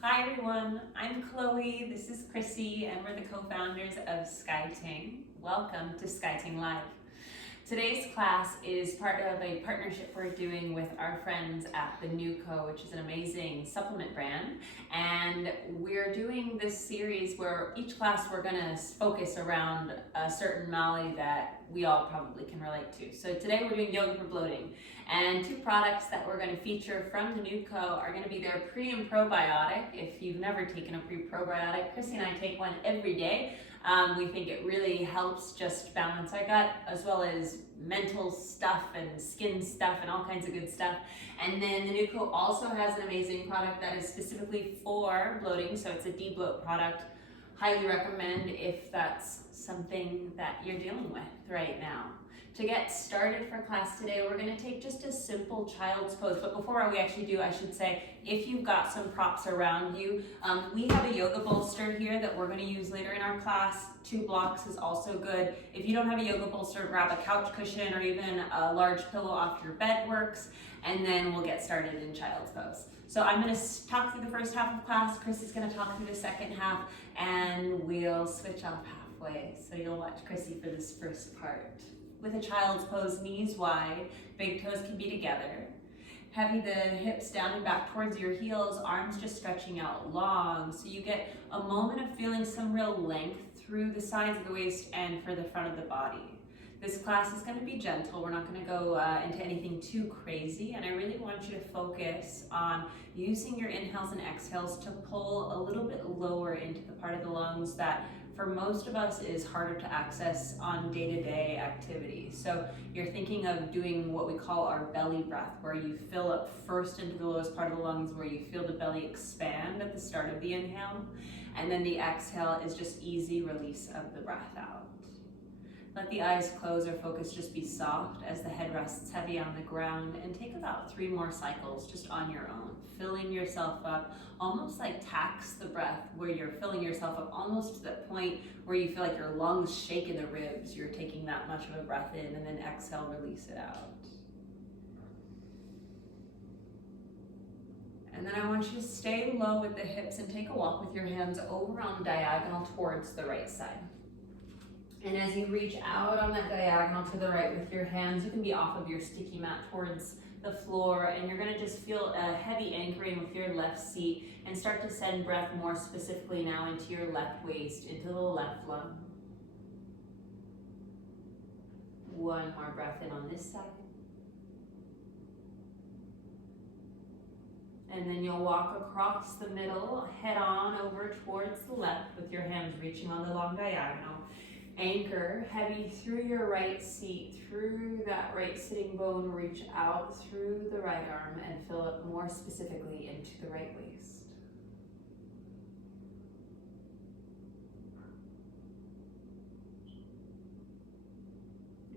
Hi everyone, I'm Chloe, this is Chrissy, and we're the co-founders of SKY TING. Welcome to SKY TING Live. Today's class is part of a partnership we're doing with our friends at the NewCo, which is an amazing supplement brand. And we're doing this series where each class we're gonna focus around a certain malady that we all probably can relate to. So today we're doing yoga for bloating. And two products that we're going to feature from the NewCo are going to be their pre and probiotic. If you've never taken a pre-probiotic, Chrissy and I take one every day. We think it really helps just balance our gut, as well as mental stuff and skin stuff and all kinds of good stuff. And then the NewCo also has an amazing product that is specifically for bloating, so it's a DEBLOAT product. Highly recommend if that's something that you're dealing with right now. To get started for class today, we're going to take just a simple child's pose. But before we actually do, I should say, if you've got some props around you, we have a yoga bolster here that we're going to use later in our class. 2 blocks is also good. If you don't have a yoga bolster, grab a couch cushion or even a large pillow off your bed works, and then we'll get started in child's pose. So I'm going to talk through the first half of class. Chris is going to talk through the second half, and we'll switch off halfway. So you'll watch Chrissy for this first part. With a child's pose, knees wide, big toes can be together. Heavy the hips down and back towards your heels, arms just stretching out long. So you get a moment of feeling some real length through the sides of the waist and for the front of the body. This class is going to be gentle. We're not going to go into anything too crazy. And I really want you to focus on using your inhales and exhales to pull a little bit lower into the part of the lungs that for most of us is harder to access on day-to-day activities. So you're thinking of doing what we call our belly breath, where you fill up first into the lowest part of the lungs, where you feel the belly expand at the start of the inhale, and then the exhale is just easy release of the breath out. Let the eyes close or focus just be soft as the head rests heavy on the ground, and take about 3 more cycles just on your own, filling yourself up, almost like tax the breath, where you're filling yourself up almost to that point where you feel like your lungs shake in the ribs. You're taking that much of a breath in, and then exhale, release it out. And then I want you to stay low with the hips and take a walk with your hands over on diagonal towards the right side. And as you reach out on that diagonal to the right with your hands, you can be off of your sticky mat towards the floor, and you're going to just feel a heavy anchoring with your left seat and start to send breath more specifically now into your left waist, into the left lung. 1 more breath in on this side. And then you'll walk across the middle, head on over towards the left with your hands reaching on the long diagonal. Anchor heavy through your right seat, through that right sitting bone, reach out through the right arm and fill up more specifically into the right waist.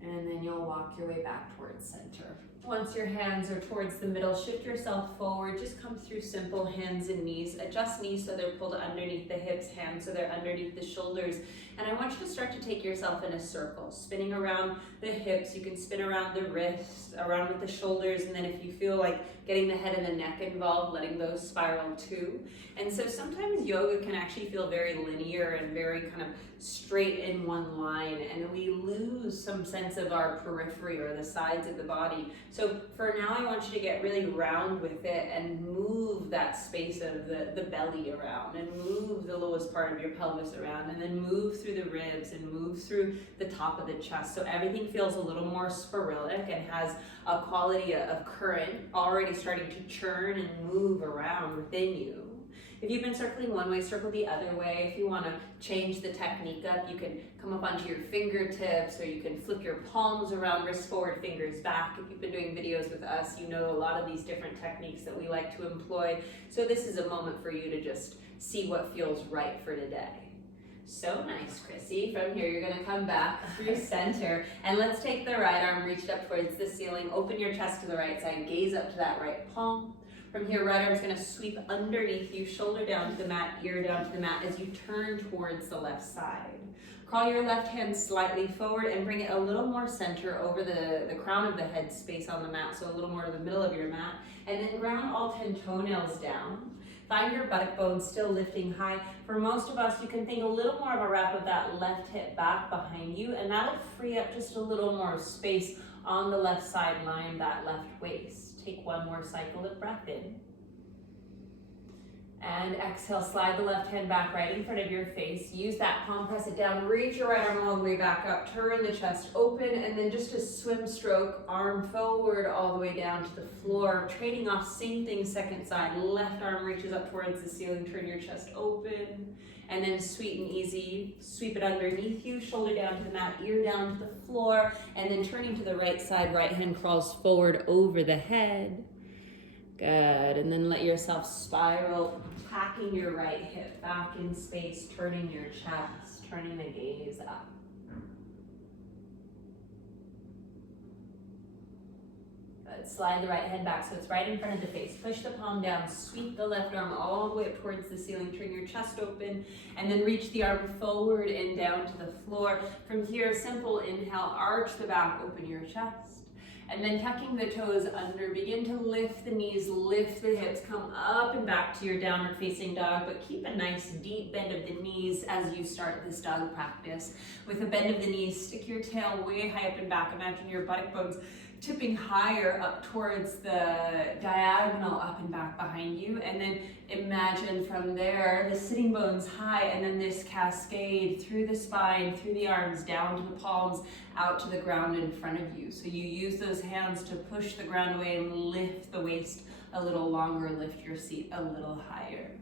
And then you'll walk your way back towards center. Once your hands are towards the middle, shift yourself forward. Just come through simple hands and knees. Adjust knees so they're pulled underneath the hips, hands so they're underneath the shoulders. And I want you to start to take yourself in a circle, spinning around the hips. You can spin around the wrists, around with the shoulders, and then if you feel like getting the head and the neck involved, letting those spiral too. And so sometimes yoga can actually feel very linear and very kind of straight in one line, and we lose some sense of our periphery or the sides of the body. So for now, I want you to get really round with it and move that space of the belly around, and move the lowest part of your pelvis around, and then move through the ribs and move through the top of the chest. So everything feels a little more sporadic and has a quality of current already starting to churn and move around within you. If you've been circling one way, circle the other way. If you want to change the technique up, you can come up onto your fingertips, or you can flip your palms around, wrist forward, fingers back. If you've been doing videos with us, you know a lot of these different techniques that we like to employ. So this is a moment for you to just see what feels right for today. So nice, Chrissy. From here, you're going to come back through center, and let's take the right arm reached up towards the ceiling. Open your chest to the right side, gaze up to that right palm. From here, right arm's gonna sweep underneath you, shoulder down to the mat, ear down to the mat as you turn towards the left side. Crawl your left hand slightly forward and bring it a little more center over the crown of the head space on the mat, so a little more to the middle of your mat. And then ground all 10 toenails down. Find your buttock bones still lifting high. For most of us, you can think a little more of a wrap of that left hip back behind you, and that'll free up just a little more space on the left side, line that left waist. Take one more cycle of breath in. And exhale, slide the left hand back right in front of your face. Use that palm, press it down, reach your right arm all the way back up, turn the chest open, and then just a swim stroke, arm forward all the way down to the floor. Trading off, same thing, second side. Left arm reaches up towards the ceiling, turn your chest open. And then sweet and easy, sweep it underneath you, shoulder down to the mat, ear down to the floor, and then turning to the right side, right hand crawls forward over the head. Good, and then let yourself spiral, packing your right hip back in space, turning your chest, turning the gaze up. Good, slide the right head back so it's right in front of the face. Push the palm down, sweep the left arm all the way up towards the ceiling, turn your chest open, and then reach the arm forward and down to the floor. From here, simple inhale, arch the back, open your chest. And then tucking the toes under, begin to lift the knees, lift the hips, come up and back to your downward facing dog, but keep a nice deep bend of the knees as you start this dog practice. With a bend of the knees, stick your tail way high up and back. Imagine your buttock bones tipping higher up towards the diagonal up and back behind you. And then imagine from there, the sitting bones high, and then this cascade through the spine, through the arms, down to the palms, out to the ground in front of you. So you use those hands to push the ground away and lift the waist a little longer, lift your seat a little higher.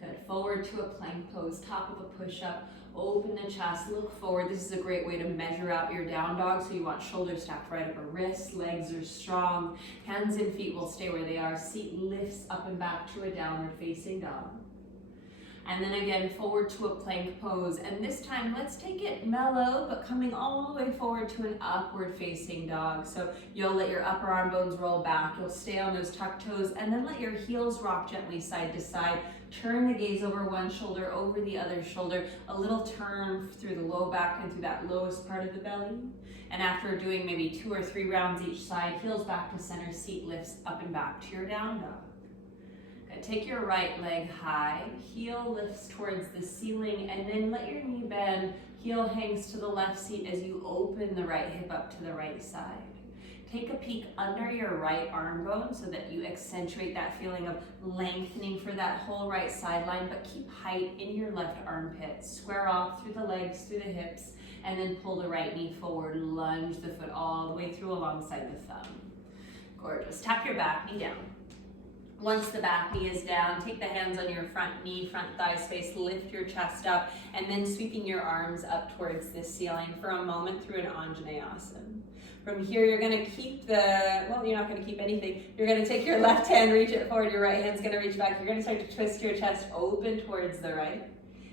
Good, forward to a plank pose, top of a push-up. Open the chest, look forward. This is a great way to measure out your down dog. So you want shoulders stacked right over wrists, legs are strong, hands and feet will stay where they are. Seat lifts up and back to a downward facing dog. And then again, forward to a plank pose. And this time, let's take it mellow, but coming all the way forward to an upward facing dog. So you'll let your upper arm bones roll back. You'll stay on those tucked toes, and then let your heels rock gently side to side. Turn the gaze over one shoulder, over the other shoulder. A little turn through the low back and through that lowest part of the belly. And after doing maybe 2 or 3 rounds each side, heels back to center, seat lifts up and back to your down dog. Take your right leg high, heel lifts towards the ceiling, and then let your knee bend, heel hangs to the left seat as you open the right hip up to the right side. Take a peek under your right arm bone so that you accentuate that feeling of lengthening for that whole right sideline, but keep height in your left armpit. Square off through the legs, through the hips, and then pull the right knee forward, lunge the foot all the way through alongside the thumb. Gorgeous. Tap your back knee down. Once the back knee is down, take the hands on your front knee, front thigh space, lift your chest up, and then sweeping your arms up towards the ceiling for a moment through an Anjaneyasana. From here, you're gonna keep you're not gonna keep anything. You're gonna take your left hand, reach it forward, your right hand's gonna reach back. You're gonna start to twist your chest open towards the right.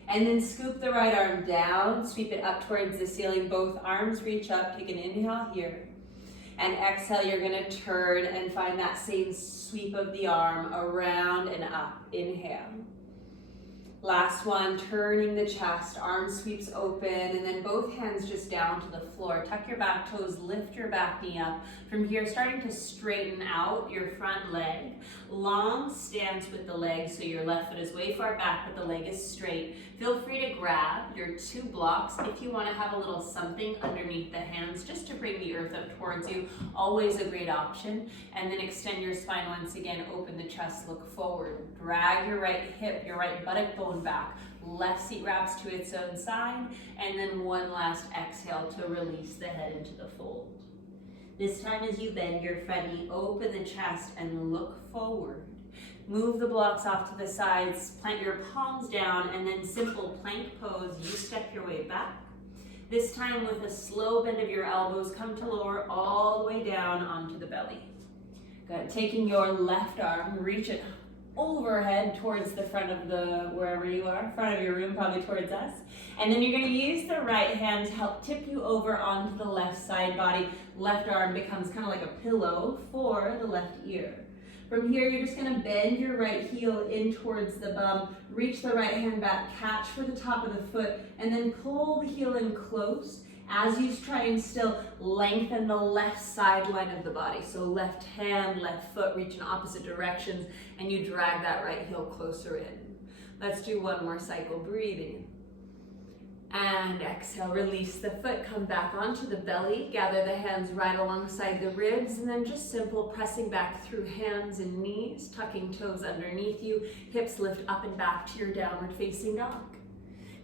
And then scoop the right arm down, sweep it up towards the ceiling. Both arms reach up, take an inhale here. And exhale, you're gonna turn and find that same sweep of the arm around and up. Inhale. Last one, turning the chest, arm sweeps open, and then both hands just down to the floor. Tuck your back toes, lift your back knee up. From here, starting to straighten out your front leg. Long stance with the leg, so your left foot is way far back, but the leg is straight. Feel free to grab your 2 blocks if you want to have a little something underneath the hands, just to bring the earth up towards you. Always a great option. And then extend your spine once again, open the chest, look forward. Drag your right hip, your right buttock bone back. Left seat wraps to its own side, and then one last exhale to release the head into the fold. This time as you bend your front knee, open the chest and look forward. Move the blocks off to the sides, plant your palms down, and then simple plank pose. You step your way back. This time with a slow bend of your elbows, come to lower all the way down onto the belly. Good, taking your left arm, reach it overhead towards the front of wherever you are, front of your room, probably towards us. And then you're gonna use the right hand to help tip you over onto the left side body. Left arm becomes kind of like a pillow for the left ear. From here, you're just gonna bend your right heel in towards the bum, reach the right hand back, catch for the top of the foot, and then pull the heel in close as you try and still lengthen the left sideline of the body. So left hand, left foot, reach in opposite directions, and you drag that right heel closer in. Let's do one more cycle, breathing. And exhale, release the foot, come back onto the belly, gather the hands right alongside the ribs, and then just simple pressing back through hands and knees, tucking toes underneath you, hips lift up and back to your downward facing dog.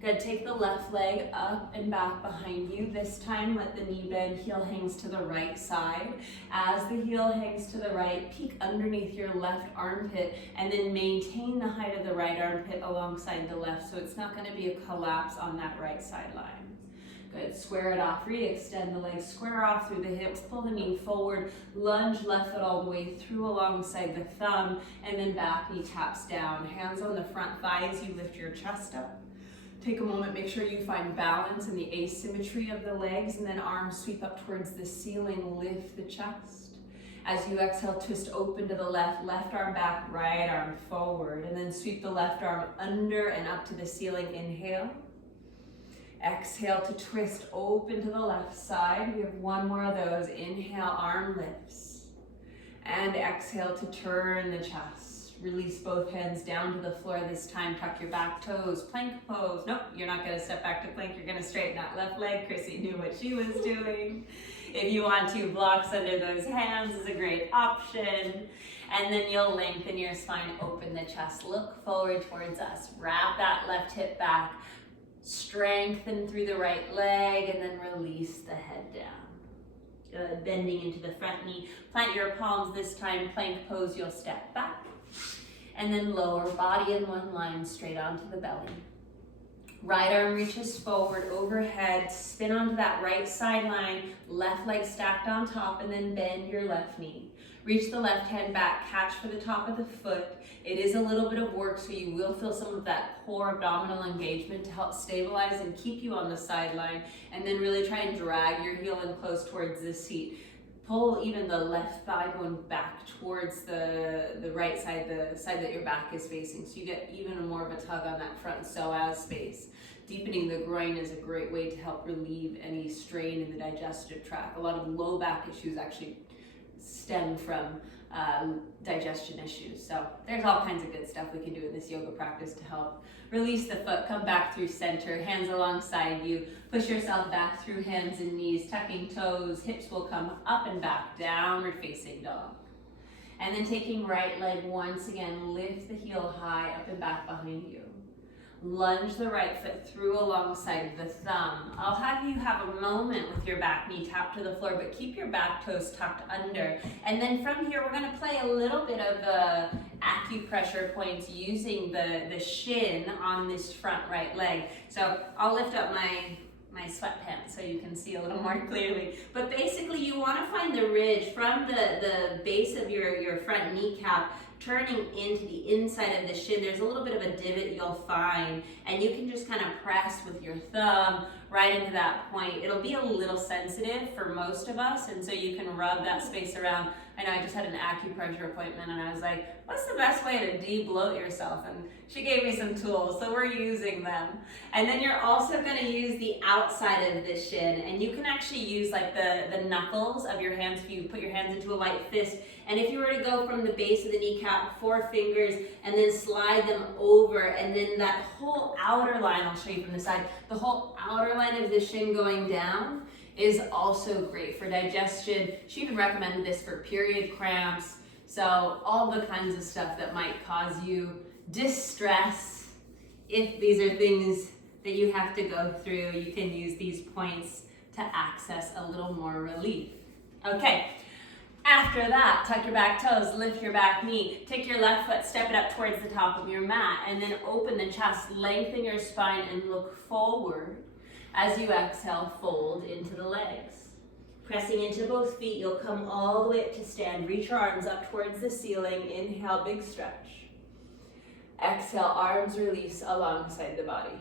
Good, take the left leg up and back behind you. This time, let the knee bend, heel hangs to the right side. As the heel hangs to the right, peek underneath your left armpit, and then maintain the height of the right armpit alongside the left, so it's not gonna be a collapse on that right sideline. Good, square it off, re-extend the legs, square off through the hips, pull the knee forward, lunge left foot all the way through alongside the thumb, and then back knee taps down. Hands on the front thighs, you lift your chest up. Take a moment, make sure you find balance in the asymmetry of the legs, and then arms sweep up towards the ceiling, lift the chest. As you exhale, twist open to the left, left arm back, right arm forward, and then sweep the left arm under and up to the ceiling, inhale. Exhale to twist open to the left side. We have one more of those. Inhale, arm lifts. And exhale to turn the chest. Release both hands down to the floor this time. Tuck your back toes, plank pose. Nope, you're not gonna step back to plank. You're gonna straighten that left leg. Chrissy knew what she was doing. If you want to, blocks under those hands is a great option. And then you'll lengthen your spine, open the chest, look forward towards us. Wrap that left hip back, strengthen through the right leg, and then release the head down. Good, bending into the front knee. Plant your palms this time, plank pose, you'll step back. And then lower body in one line, straight onto the belly. Right arm reaches forward, overhead, spin onto that right sideline, left leg stacked on top, and then bend your left knee. Reach the left hand back, catch for the top of the foot. It is a little bit of work, so you will feel some of that core abdominal engagement to help stabilize and keep you on the sideline, and then really try and drag your heel in close towards the seat. Pull even the left thigh bone back towards the right side, the side that your back is facing, so you get even more of a tug on that front psoas space. Deepening the groin is a great way to help relieve any strain in the digestive tract. A lot of low back issues actually stem from digestion issues. So there's all kinds of good stuff we can do in this yoga practice to help. Release the foot, come back through center, hands alongside you. Push yourself back through hands and knees, tucking toes. Hips will come up and back, downward facing dog. And then taking right leg once again, lift the heel high, up and back behind you. Lunge the right foot through alongside the thumb. I'll have you have a moment with your back knee tapped to the floor, but keep your back toes tucked under. And then from here, we're gonna play a little bit of acupressure points using the shin on this front right leg. So I'll lift up my sweatpants so you can see a little more clearly. But basically you wanna find the ridge from the base of your front kneecap turning into the inside of the shin. There's a little bit of a divot you'll find, and you can just kind of press with your thumb right into that point. It'll be a little sensitive for most of us, and so you can rub that space around. I know I just had an acupressure appointment, and I was like, what's the best way to de-bloat yourself? And she gave me some tools, so we're using them. And then you're also gonna use the outside of the shin, and you can actually use like the knuckles of your hands if you put your hands into a light fist. And if you were to go from the base of the kneecap, 4 fingers, and then slide them over, and then that whole outer line, I'll show you from the side, the whole outer line of the shin going down is also great for digestion. She even recommended this for period cramps. So all the kinds of stuff that might cause you distress, if these are things that you have to go through, you can use these points to access a little more relief. Okay. After that, tuck your back toes, lift your back knee, take your left foot, step it up towards the top of your mat, and then open the chest, lengthen your spine, and look forward. As you exhale, fold into the legs. Pressing into both feet, you'll come all the way up to stand. Reach your arms up towards the ceiling. Inhale, big stretch. Exhale, arms release alongside the body.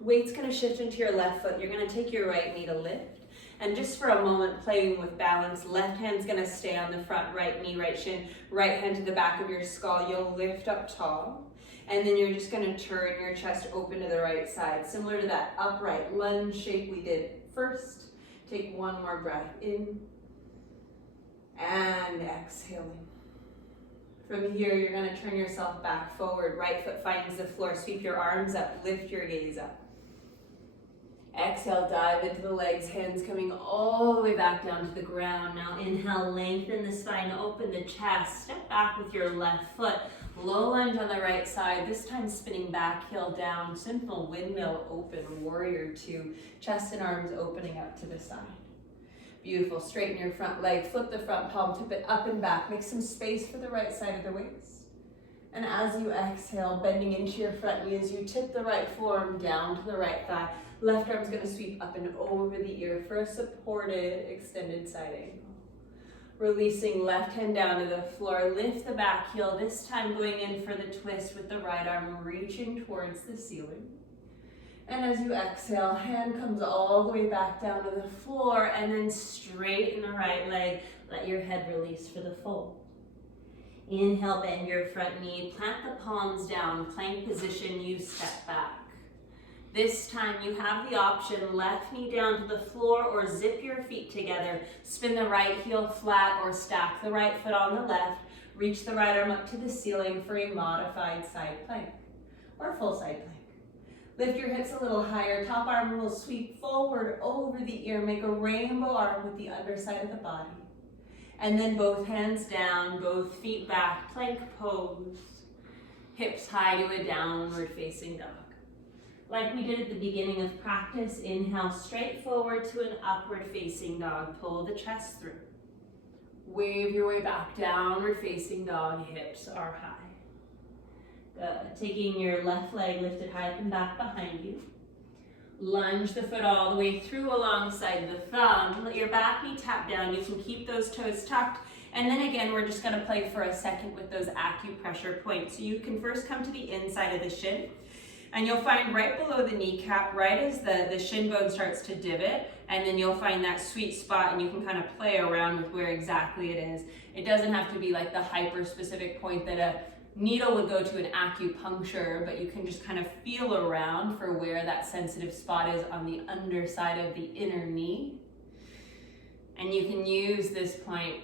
Weight's gonna shift into your left foot. You're gonna take your right knee to lift, And just for a moment, playing with balance, left hand's gonna stay on the front, right knee, right shin, right hand to the back of your skull. You'll lift up tall. And then you're just gonna turn your chest open to the right side, similar to that upright lunge shape we did first. Take one more breath in and exhaling. From here, you're gonna turn yourself back forward. Right foot finds the floor. Sweep your arms up, lift your gaze up. Exhale, dive into the legs, hands coming all the way back down to the ground. Now inhale, lengthen the spine, open the chest. Step back with your left foot. Low lunge on the right side, this time spinning back, heel down. Simple windmill open, warrior two. Chest and arms opening up to the side. Beautiful, straighten your front leg, flip the front palm, tip it up and back. Make some space for the right side of the waist. And as you exhale, bending into your front knee as you tip the right forearm down to the right thigh. Left arm's gonna sweep up and over the ear for a supported extended side angle. Releasing left hand down to the floor, lift the back heel, this time going in for the twist with the right arm reaching towards the ceiling. And as you exhale, hand comes all the way back down to the floor and then straighten the right leg. Let your head release for the fold. Inhale, bend your front knee, plant the palms down, plank position, you step back. This time you have the option, left knee down to the floor or zip your feet together. Spin the right heel flat or stack the right foot on the left. Reach the right arm up to the ceiling for a modified side plank or full side plank. Lift your hips a little higher. Top arm will sweep forward over the ear. Make a rainbow arm with the underside of the body. And then both hands down, both feet back, plank pose. Hips high to a downward facing dog. Like we did at the beginning of practice, inhale straight forward to an upward facing dog. Pull the chest through. Wave your way back, downward facing dog, hips are high. Good. Taking your left leg lifted high up and back behind you. Lunge the foot all the way through alongside the thumb. Let your back knee tap down. You can keep those toes tucked. And then again, we're just gonna play for a second with those acupressure points. So you can first come to the inside of the shin. And you'll find right below the kneecap, right as the shin bone starts to divot, and then you'll find that sweet spot and you can kind of play around with where exactly it is. It doesn't have to be like the hyper-specific point that a needle would go to an acupuncture, but you can just kind of feel around for where that sensitive spot is on the underside of the inner knee. And you can use this point,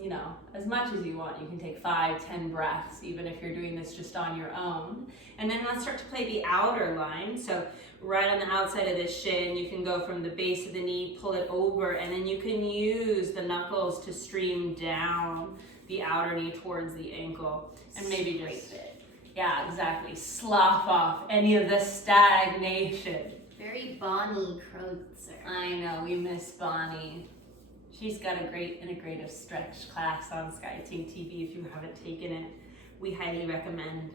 you know, as much as you want. You can take 5, 10 breaths, even if you're doing this just on your own. And then let's start to play the outer line. So right on the outside of the shin, you can go from the base of the knee, pull it over, and then you can use the knuckles to stream down the outer knee towards the ankle. And maybe just, yeah, exactly, slough off any of the stagnation. Very Bonnie Kreutzer. I know, we miss Bonnie. She's got a great integrative stretch class on SKY TING TV. If you haven't taken it, we highly recommend.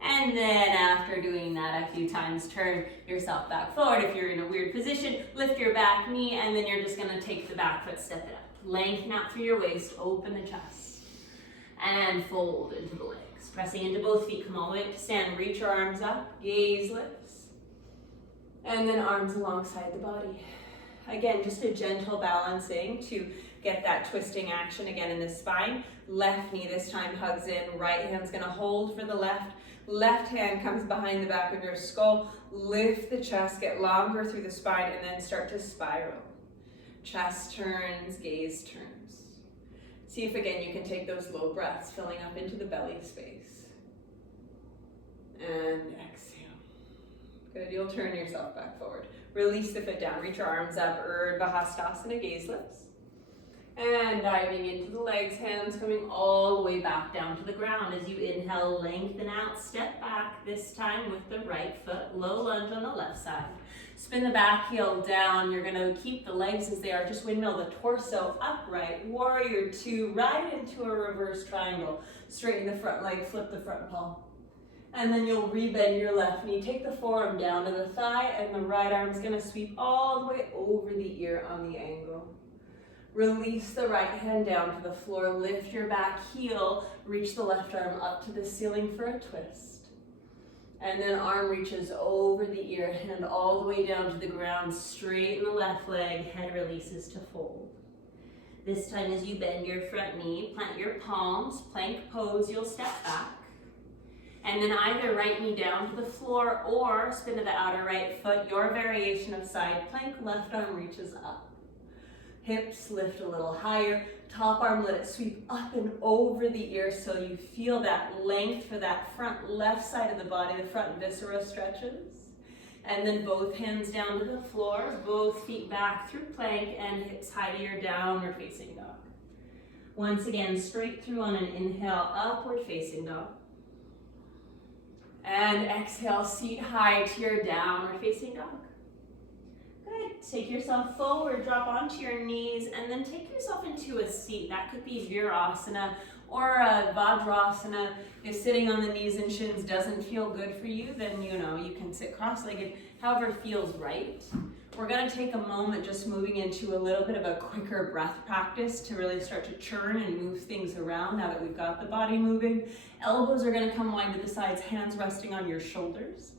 And then after doing that a few times, turn yourself back forward. If you're in a weird position, lift your back knee, and then you're just gonna take the back foot, step it up. Lengthen out through your waist, open the chest, and fold into the legs. Pressing into both feet, come all the way up to stand. Reach your arms up, gaze lifts, and then arms alongside the body. Again, just a gentle balancing to get that twisting action again in the spine. Left knee this time hugs in, right hand's gonna hold for the left. Left hand comes behind the back of your skull. Lift the chest, get longer through the spine, and then start to spiral. Chest turns, gaze turns. See if again you can take those low breaths, filling up into the belly space. And exhale. Good, you'll turn yourself back forward. Release the foot down, reach your arms up, Urdhva Hastasana, gaze lifts. And diving into the legs, hands coming all the way back down to the ground. As you inhale, lengthen out, step back, this time with the right foot, low lunge on the left side. Spin the back heel down, you're gonna keep the legs as they are, just windmill the torso upright, warrior two, right into a reverse triangle. Straighten the front leg, flip the front palm. And then you'll rebend your left knee, take the forearm down to the thigh, and the right arm's gonna sweep all the way over the ear on the angle. Release the right hand down to the floor, lift your back heel, reach the left arm up to the ceiling for a twist. And then arm reaches over the ear, hand all the way down to the ground, straighten the left leg, head releases to fold. This time as you bend your front knee, plant your palms, plank pose, you'll step back. And then either right knee down to the floor or spin to the outer right foot, your variation of side plank, left arm reaches up. Hips lift a little higher, top arm let it sweep up and over the ear so you feel that length for that front left side of the body, the front viscera stretches. And then both hands down to the floor, both feet back through plank and hips high to your downward facing dog. Once again, straight through on an inhale, upward facing dog. And exhale, seat high to your downward facing dog. Good, take yourself forward, drop onto your knees, and then take yourself into a seat. That could be Virasana or a Vajrasana. If sitting on the knees and shins doesn't feel good for you, then you can sit cross-legged, however feels right. We're gonna take a moment just moving into a little bit of a quicker breath practice to really start to churn and move things around now that we've got the body moving. Elbows are gonna come wide to the sides, hands resting on your shoulders.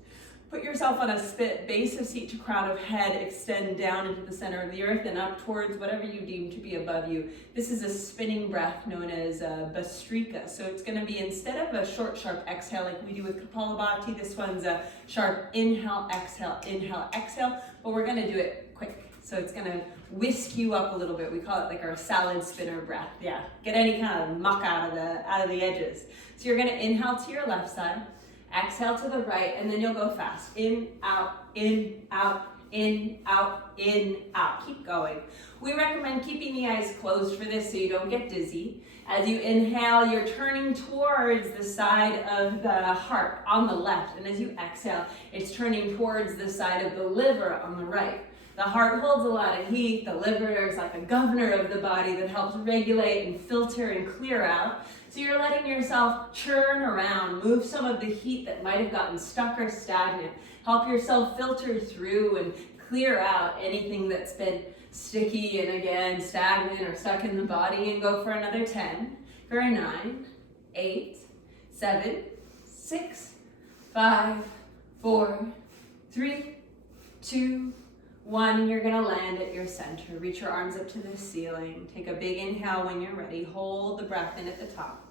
Put yourself on a spit, base of seat to crown of head, extend down into the center of the earth and up towards whatever you deem to be above you. This is a spinning breath known as Bhastrika. So it's gonna be, instead of a short, sharp exhale like we do with Kapalabhati, this one's a sharp inhale, exhale, but we're gonna do it quick. So it's gonna whisk you up a little bit. We call it like our salad spinner breath. Yeah, get any kind of muck out of the edges. So you're gonna inhale to your left side, exhale to the right, and then you'll go fast. In, out, in, out, in, out, in, out. Keep going. We recommend keeping the eyes closed for this so you don't get dizzy. As you inhale, you're turning towards the side of the heart on the left, and as you exhale, it's turning towards the side of the liver on the right. The heart holds a lot of heat. The liver is like a governor of the body that helps regulate and filter and clear out. So you're letting yourself churn around, move some of the heat that might have gotten stuck or stagnant. Help yourself filter through and clear out anything that's been sticky and again stagnant or stuck in the body, and go for another 10, for a 9, 8, 7, 6, 5, 4, 3, 2, 1, and you're gonna land at your center. Reach your arms up to the ceiling. Take a big inhale when you're ready. Hold the breath in at the top.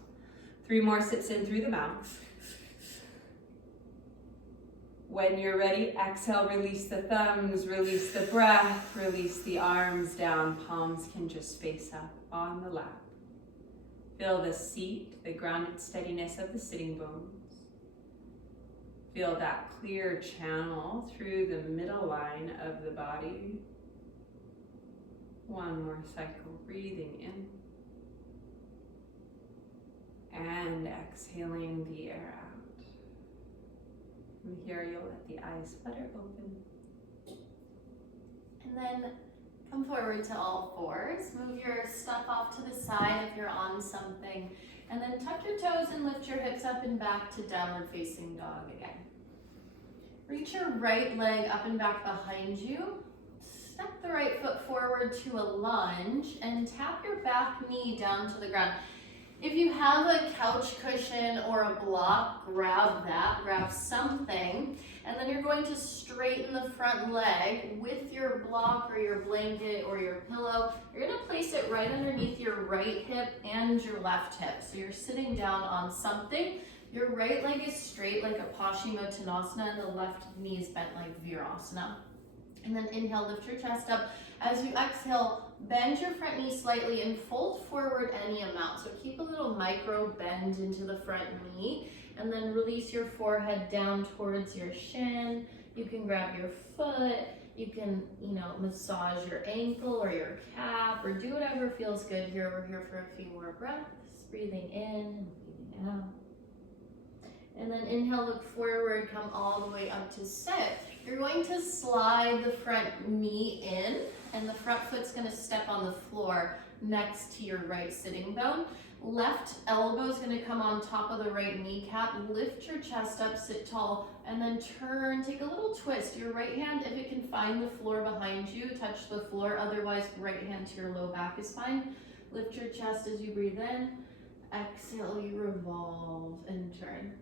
3 more sips in through the mouth. When you're ready, exhale, release the thumbs, release the breath, release the arms down. Palms can just face up on the lap. Feel the seat, the grounded steadiness of the sitting bones. Feel that clear channel through the middle line of the body. 1 more cycle, breathing in. And exhaling the air out. From here, you'll let the eyes flutter open. And then come forward to all fours. Move your stuff off to the side if you're on something. And then tuck your toes and lift your hips up and back to downward facing dog again. Reach your right leg up and back behind you. Step the right foot forward to a lunge and tap your back knee down to the ground. If you have a couch cushion or a block, grab that, grab something, and then you're going to straighten the front leg with your block or your blanket or your pillow. You're going to place it right underneath your right hip and your left hip. So you're sitting down on something. Your right leg is straight like a Paschimottanasana and the left knee is bent like Virasana. And then inhale, lift your chest up. As you exhale, bend your front knee slightly and fold forward any amount. So keep a little micro bend into the front knee and then release your forehead down towards your shin. You can grab your foot. You can, massage your ankle or your calf or do whatever feels good here. We're here for a few more breaths. Breathing in and breathing out. And then inhale, look forward, come all the way up to sit. You're going to slide the front knee in and the front foot's gonna step on the floor next to your right sitting bone. Left elbow is gonna come on top of the right kneecap. Lift your chest up, sit tall, and then turn, take a little twist. Your right hand, if it can find the floor behind you, touch the floor. Otherwise, right hand to your low back is fine. Lift your chest as you breathe in. Exhale, you revolve and turn.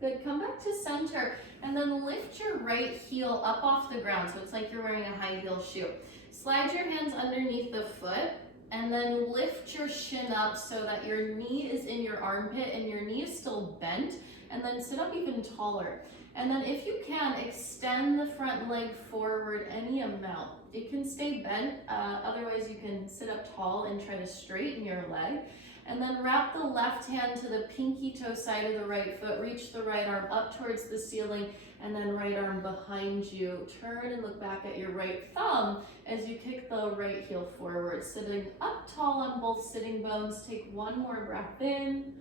Good, come back to center and then lift your right heel up off the ground. So it's like you're wearing a high heel shoe. Slide your hands underneath the foot and then lift your shin up so that your knee is in your armpit and your knee is still bent, and then sit up even taller. And then if you can, extend the front leg forward any amount. It can stay bent, otherwise you can sit up tall and try to straighten your leg. And then wrap the left hand to the pinky toe side of the right foot, reach the right arm up towards the ceiling, and then right arm behind you. Turn and look back at your right thumb as you kick the right heel forward. Sitting up tall on both sitting bones. Take one more breath in.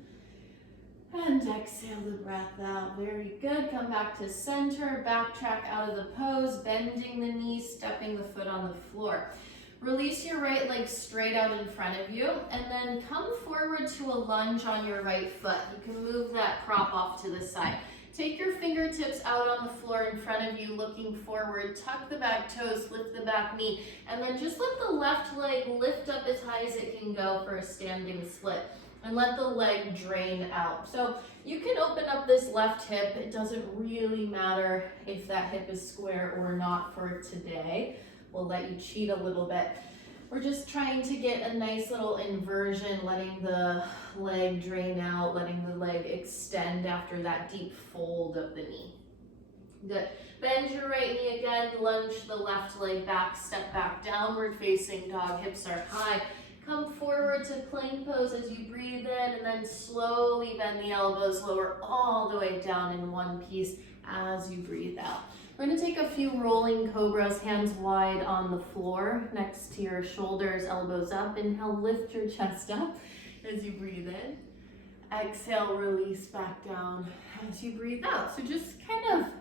And exhale the breath out. Very good. Come back to center. Backtrack out of the pose, bending the knees, stepping the foot on the floor. Release your right leg straight out in front of you, and then come forward to a lunge on your right foot. You can move that prop off to the side. Take your fingertips out on the floor in front of you, looking forward. Tuck the back toes, lift the back knee, and then just let the left leg lift up as high as it can go for a standing split. And let the leg drain out. So you can open up this left hip. It doesn't really matter if that hip is square or not for today. We'll let you cheat a little bit. We're just trying to get a nice little inversion, letting the leg drain out, letting the leg extend after that deep fold of the knee. Good. Bend your right knee again, lunge the left leg back, step back, downward facing dog, hips are high. Come forward to plank pose as you breathe in, and then slowly bend the elbows, lower all the way down in one piece as you breathe out. We're going to take a few rolling cobras, hands wide on the floor next to your shoulders, elbows up. Inhale, lift your chest up as you breathe in. Exhale, release back down as you breathe out. So just kind of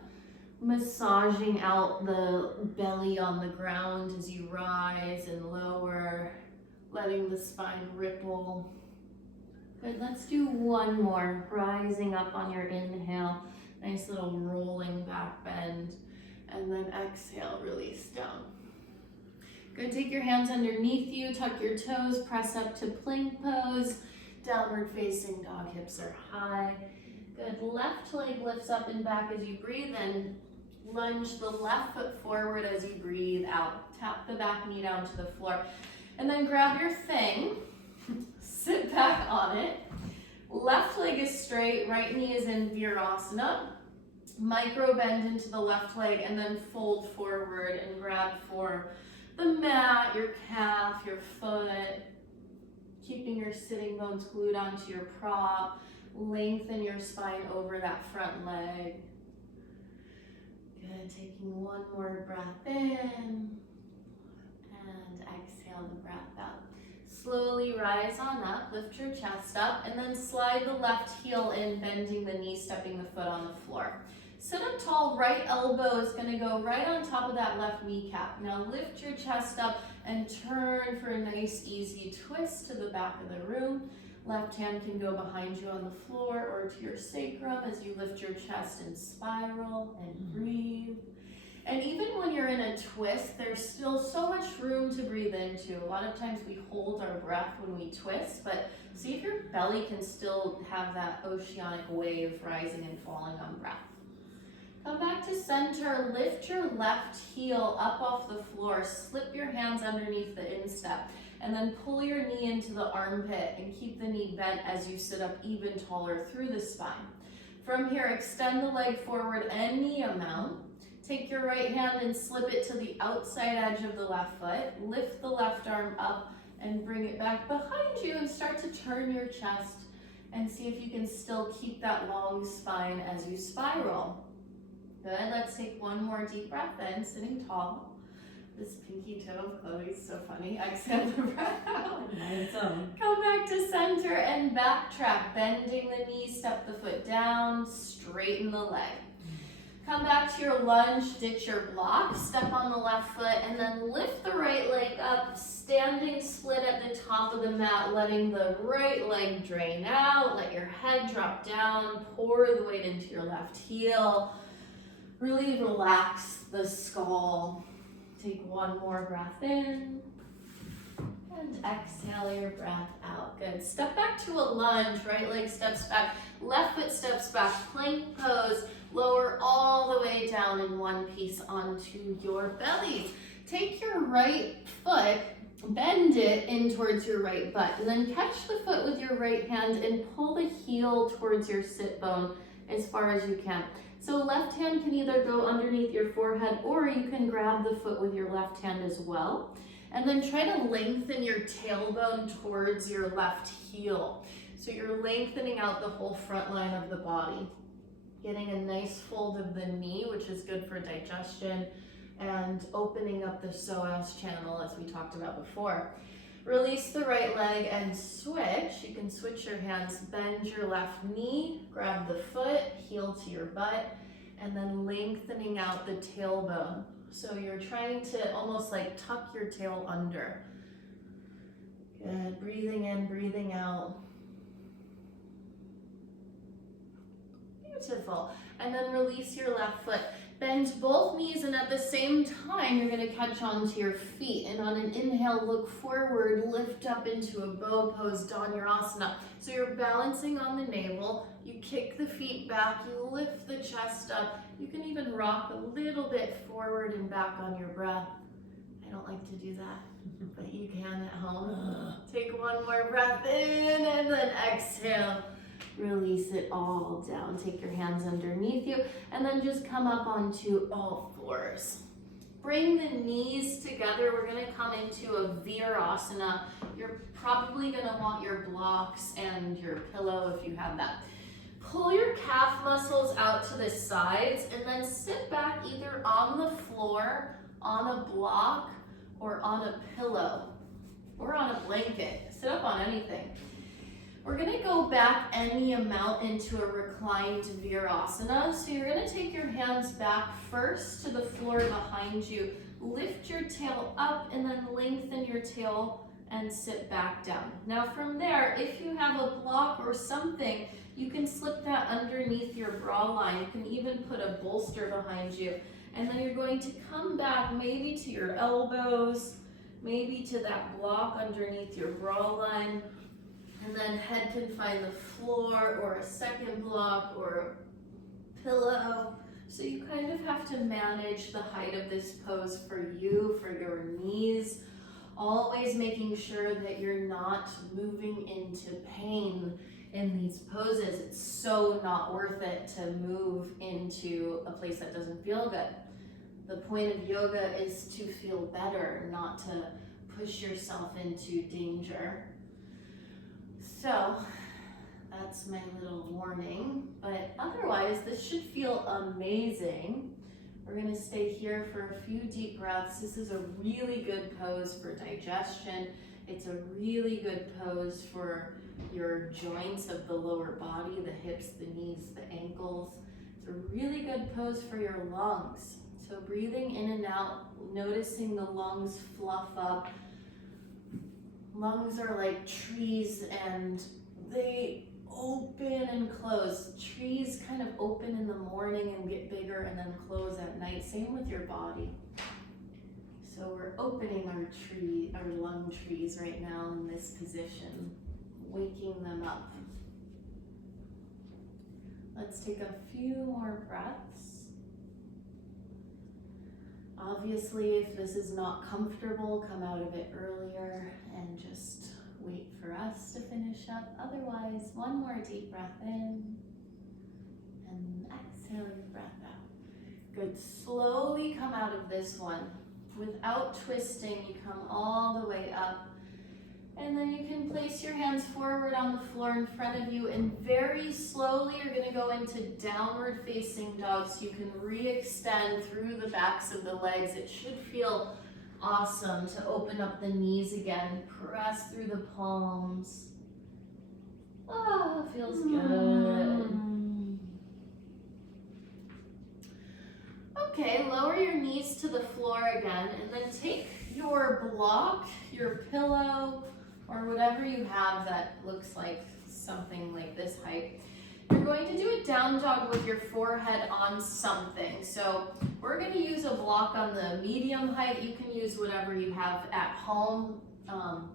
massaging out the belly on the ground as you rise and lower, letting the spine ripple. Good, let's do one more. Rising up on your inhale, nice little rolling back bend, and then exhale, release down. Good, take your hands underneath you, tuck your toes, press up to plank pose, downward facing dog, hips are high. Good, left leg lifts up and back as you breathe in. Lunge the left foot forward as you breathe out. Tap the back knee down to the floor. And then grab your thing, sit back on it. Left leg is straight, right knee is in Virasana. Micro bend into the left leg and then fold forward and grab for the mat, your calf, your foot. Keeping your sitting bones glued onto your prop. Lengthen your spine over that front leg. Good, taking one more breath in. And exhale the breath out. Slowly rise on up, lift your chest up, and then slide the left heel in, bending the knee, stepping the foot on the floor. Sit up tall, right elbow is going to go right on top of that left kneecap. Now lift your chest up and turn for a nice easy twist to the back of the room. Left hand can go behind you on the floor or to your sacrum as you lift your chest and spiral and breathe. And even when you're in a twist, there's still so much room to breathe into. A lot of times we hold our breath when we twist, but see if your belly can still have that oceanic wave rising and falling on breath. Come back to center, lift your left heel up off the floor, slip your hands underneath the instep, and then pull your knee into the armpit and keep the knee bent as you sit up even taller through the spine. From here, extend the leg forward any amount. Take your right hand and slip it to the outside edge of the left foot. Lift the left arm up and bring it back behind you and start to turn your chest and see if you can still keep that long spine as you spiral. Good, let's take one more deep breath in, sitting tall. This pinky toe of Chloe's so funny. Exhale the breath out. Come back to center and backtrack, bending the knee, step the foot down, straighten the leg. Come back to your lunge, ditch your block, step on the left foot, and then lift the right leg up, standing split at the top of the mat, letting the right leg drain out, let your head drop down, pour the weight into your left heel. Really relax the skull. Take one more breath in, And exhale your breath out. Good. Step back to a lunge. Right leg steps back. Left foot steps back. Plank pose. Lower all the way down in one piece onto your bellies. Take your right foot, bend it in towards your right butt, and then catch the foot with your right hand and pull the heel towards your sit bone as far as you can. So left hand can either go underneath your forehead, or you can grab the foot with your left hand as well. And then try to lengthen your tailbone towards your left heel. So you're lengthening out the whole front line of the body. Getting a nice fold of the knee, which is good for digestion, and opening up the psoas channel as we talked about before. Release the right leg and switch. You can switch your hands, bend your left knee, grab the foot, heel to your butt, and then lengthening out the tailbone. So you're trying to almost like tuck your tail under. Good, breathing in, breathing out. Beautiful. And then release your left foot. Bend both knees, and at the same time, you're gonna catch onto your feet. And on an inhale, look forward, lift up into a bow pose, Dhanurasana. So you're balancing on the navel, you kick the feet back, you lift the chest up. You can even rock a little bit forward and back on your breath. I don't like to do that, but you can at home. Take one more breath in, and then exhale. Release it all down. Take your hands underneath you, and then just come up onto all fours. Bring the knees together. We're gonna come into a Virasana. You're probably gonna want your blocks and your pillow if you have that. Pull your calf muscles out to the sides, and then sit back either on the floor, on a block, or on a pillow, or on a blanket. Sit up on anything. We're gonna go back any amount into a reclined Virasana. So you're gonna take your hands back first to the floor behind you. Lift your tail up and then lengthen your tail and sit back down. Now from there, if you have a block or something, you can slip that underneath your bra line. You can even put a bolster behind you. And then you're going to come back maybe to your elbows, maybe to that block underneath your bra line. And then head can find the floor or a second block or a pillow. So you kind of have to manage the height of this pose for you, for your knees. Always making sure that you're not moving into pain in these poses. It's so not worth it to move into a place that doesn't feel good. The point of yoga is to feel better, not to push yourself into danger. So that's my little warning, but otherwise this should feel amazing. We're gonna stay here for a few deep breaths. This is a really good pose for digestion. It's a really good pose for your joints of the lower body, the hips, the knees, the ankles. It's a really good pose for your lungs. So breathing in and out, noticing the lungs fluff up. Lungs are like trees, and they open and close. Trees kind of open in the morning and get bigger and then close at night. Same with your body. So we're opening our lung trees right now in this position, waking them up. Let's take a few more breaths. Obviously, if this is not comfortable, come out of it earlier and just wait for us to finish up. Otherwise, one more deep breath in and exhale your breath out. Good. Slowly come out of this one. Without twisting, you come all the way up. And then you can place your hands forward on the floor in front of you, and very slowly you're going to go into downward facing dog, so you can re-extend through the backs of the legs. It should feel awesome to open up the knees again. Press through the palms. Oh, feels good. Okay, lower your knees to the floor again, and then take your block, your pillow, or whatever you have that looks like something like this height. You're going to do a down dog with your forehead on something. So we're going to use a block on the medium height. You can use whatever you have at home.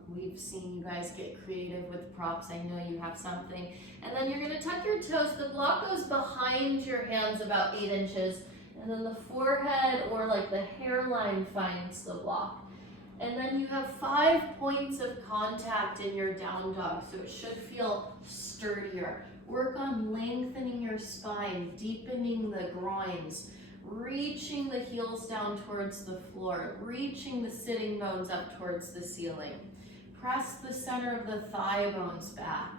We've seen you guys get creative with props. I know you have something. And then you're gonna tuck your toes. The block goes behind your hands about 8 inches. And then the forehead or like the hairline finds the block. And then you have 5 points of contact in your down dog, so it should feel sturdier. Work on lengthening your spine, deepening the groins, reaching the heels down towards the floor, reaching the sitting bones up towards the ceiling. Press the center of the thigh bones back.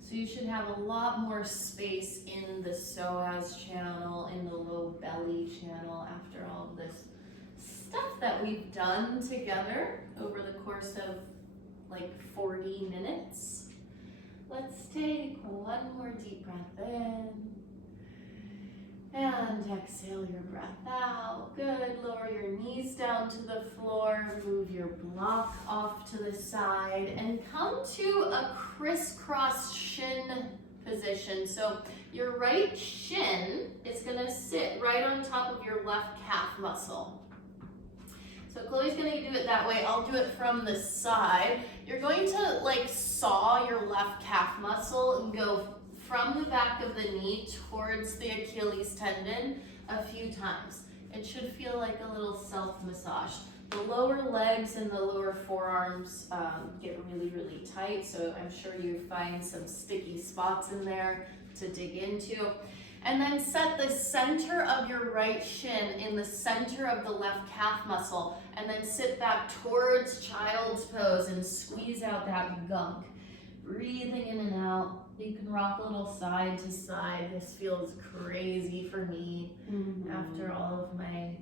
So you should have a lot more space in the psoas channel, in the low belly channel after all of this stuff that we've done together over the course of like 40 minutes. Let's take one more deep breath in. And exhale your breath out. Good. Lower your knees down to the floor. Move your block off to the side and come to a crisscross shin position. So your right shin is going to sit right on top of your left calf muscle. So Chloe's going to do it that way. I'll do it from the side. You're going to like saw your left calf muscle and go from the back of the knee towards the Achilles tendon a few times. It should feel like a little self-massage. The lower legs and the lower forearms get really, really tight, so I'm sure you find some sticky spots in there to dig into. And then set the center of your right shin in the center of the left calf muscle, and then sit back towards child's pose and squeeze out that gunk. Breathing in and out. You can rock a little side to side. This feels crazy for me after all of my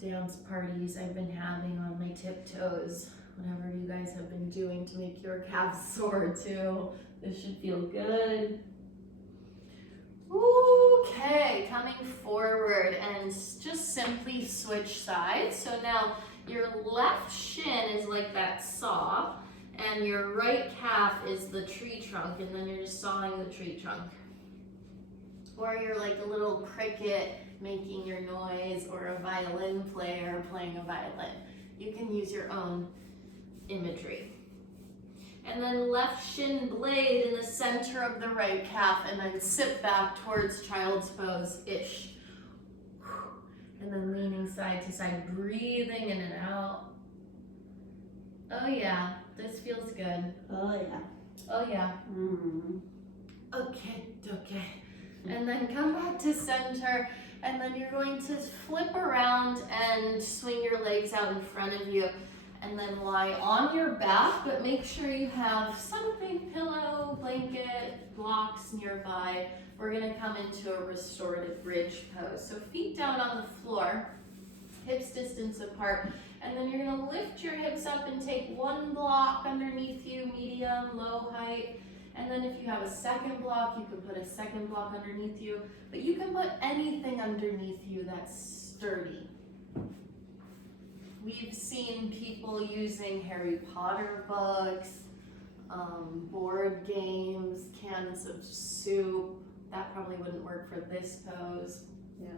dance parties I've been having on my tiptoes. Whatever you guys have been doing to make your calves sore too. This should feel good. Okay, coming forward and just simply switch sides. So now your left shin is like that saw, and your right calf is the tree trunk, and then you're just sawing the tree trunk. Or you're like a little cricket making your noise, or a violin player playing a violin. You can use your own imagery. And then left shin blade in the center of the right calf, and then sit back towards child's pose-ish. And then leaning side to side, breathing in and out. Oh yeah, this feels good. Oh yeah. Oh yeah. Okay. And then come back to center, and then you're going to flip around and swing your legs out in front of you. And then lie on your back, but make sure you have something, pillow, blanket, blocks nearby. We're gonna come into a restorative bridge pose. So feet down on the floor, hips distance apart, and then you're gonna lift your hips up and take one block underneath you, medium, low height. And then if you have a second block, you can put a second block underneath you, but you can put anything underneath you that's sturdy. We've seen people using Harry Potter books, board games, cans of soup. That probably wouldn't work for this pose. Yeah.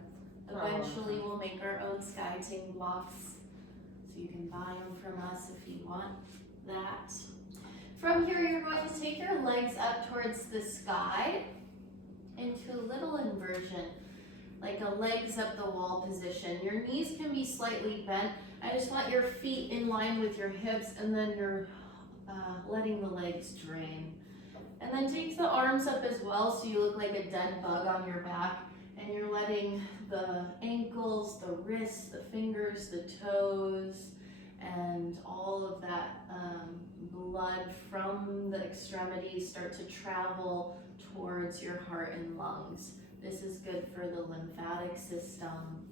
Eventually we'll make our own SKY TING blocks, so you can buy them from us if you want that. From here, you're going to take your legs up towards the sky into a little inversion, like a legs up the wall position. Your knees can be slightly bent. I just want your feet in line with your hips, and then you're letting the legs drain. And then take the arms up as well, so you look like a dead bug on your back, and you're letting the ankles, the wrists, the fingers, the toes, and all of that blood from the extremities start to travel towards your heart and lungs. This is good for the lymphatic system.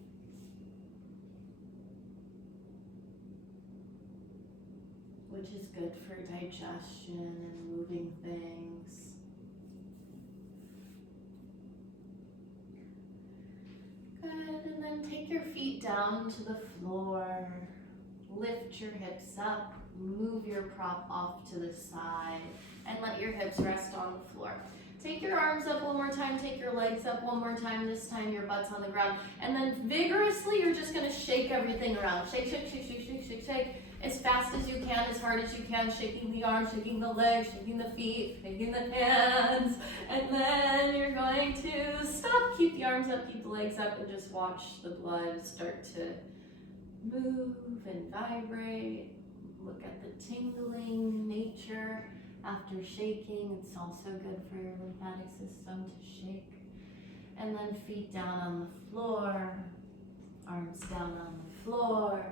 Which is good for digestion and moving things. Good, and then take your feet down to the floor. Lift your hips up, move your prop off to the side, and let your hips rest on the floor. Take your arms up one more time, take your legs up one more time, this time your butt's on the ground, and then vigorously you're just gonna shake everything around. Shake, shake, shake, shake, shake, shake, shake. as fast as you can, as hard as you can, shaking the arms, shaking the legs, shaking the feet, shaking the hands. And then you're going to stop, keep the arms up, keep the legs up, and just watch the blood start to move and vibrate. Look at the tingling nature after shaking. It's also good for your lymphatic system to shake. And then feet down on the floor, arms down on the floor.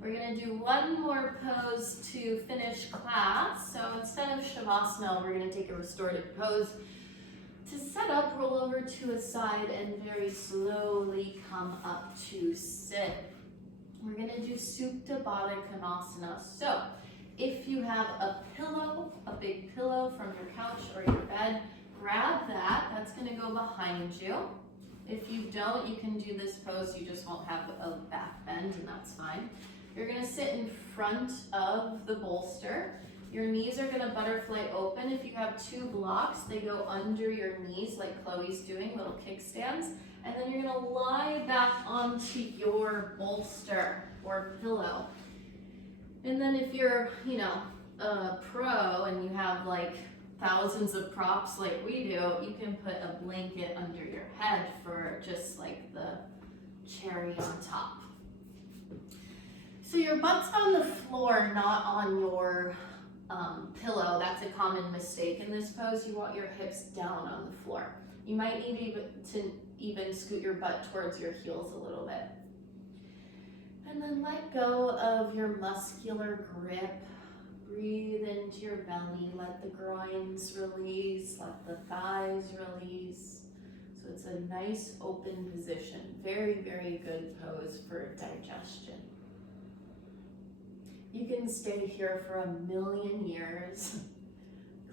We're gonna do one more pose to finish class. So instead of Shavasana, we're gonna take a restorative pose. To set up, roll over to a side and very slowly come up to sit. We're gonna do Supta Baddha Konasana. So if you have a pillow, a big pillow from your couch or your bed, grab that. That's gonna go behind you. If you don't, you can do this pose. You just won't have a back bend, and that's fine. You're gonna sit in front of the bolster. Your knees are gonna butterfly open. If you have two blocks, they go under your knees like Chloe's doing, little kickstands. And then you're gonna lie back onto your bolster or pillow. And then if you're, a pro and you have like thousands of props like we do, you can put a blanket under your head for just like the cherry on top. So your butt's on the floor, not on your pillow. That's a common mistake in this pose. You want your hips down on the floor. You might need to even scoot your butt towards your heels a little bit. And then let go of your muscular grip. Breathe into your belly. Let the groins release. Let the thighs release. So it's a nice open position. Very, very good pose for digestion. You can stay here for 1,000,000 years.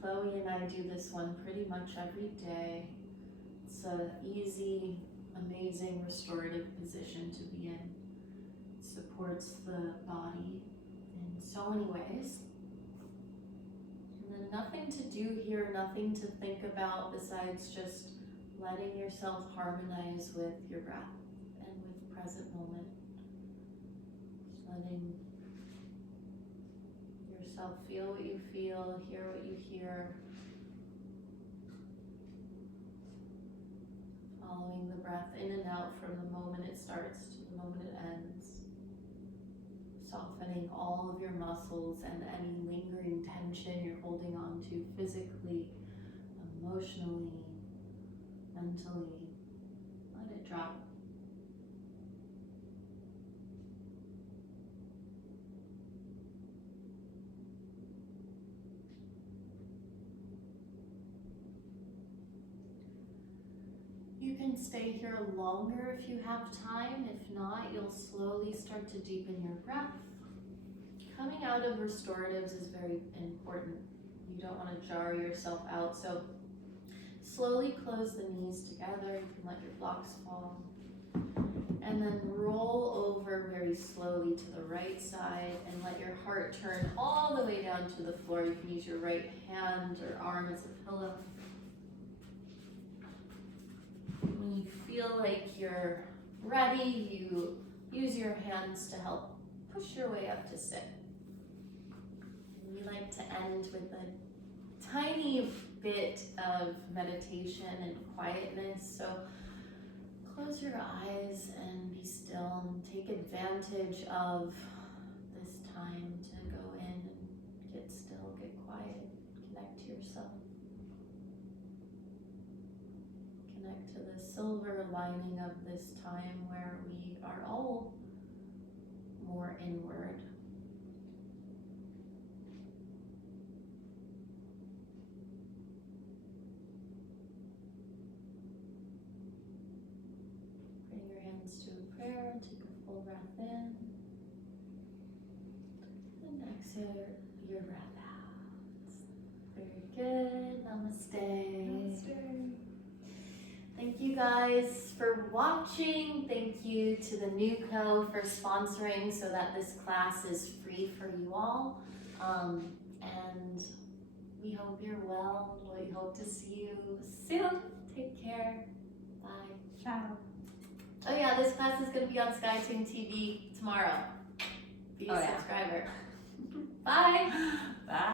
Chloe and I do this one pretty much every day. It's an easy, amazing restorative position to be in. It supports the body in so many ways. And then nothing to do here, nothing to think about besides just letting yourself harmonize with your breath and with present moment. Just letting yourself feel what you feel, hear what you hear. Following the breath in and out from the moment it starts to the moment it ends. Softening all of your muscles and any lingering tension you're holding on to physically, emotionally, mentally. Let it drop. You can stay here longer if you have time. If not, you'll slowly start to deepen your breath. Coming out of restoratives is very important. You don't want to jar yourself out. So slowly close the knees together. You can let your blocks fall. And then roll over very slowly to the right side and let your heart turn all the way down to the floor. You can use your right hand or arm as a pillow. When you feel like you're ready, you use your hands to help push your way up to sit. We like to end with a tiny bit of meditation and quietness. So close your eyes and be still and take advantage of this time to go in and get still, get quiet, connect to yourself. Connect to the silver lining of this time where we are all more inward. Bring your hands to a prayer, take a full breath in, and exhale your breath out. Very good. Namaste. Namaste. Thank you guys for watching. Thank you to the NUCO for sponsoring so that this class is free for you all. And we hope you're well. We hope to see you soon. Take care. Bye. Ciao. Oh yeah, this class is going to be on SKY TING TV tomorrow. Be a subscriber. Bye. Bye.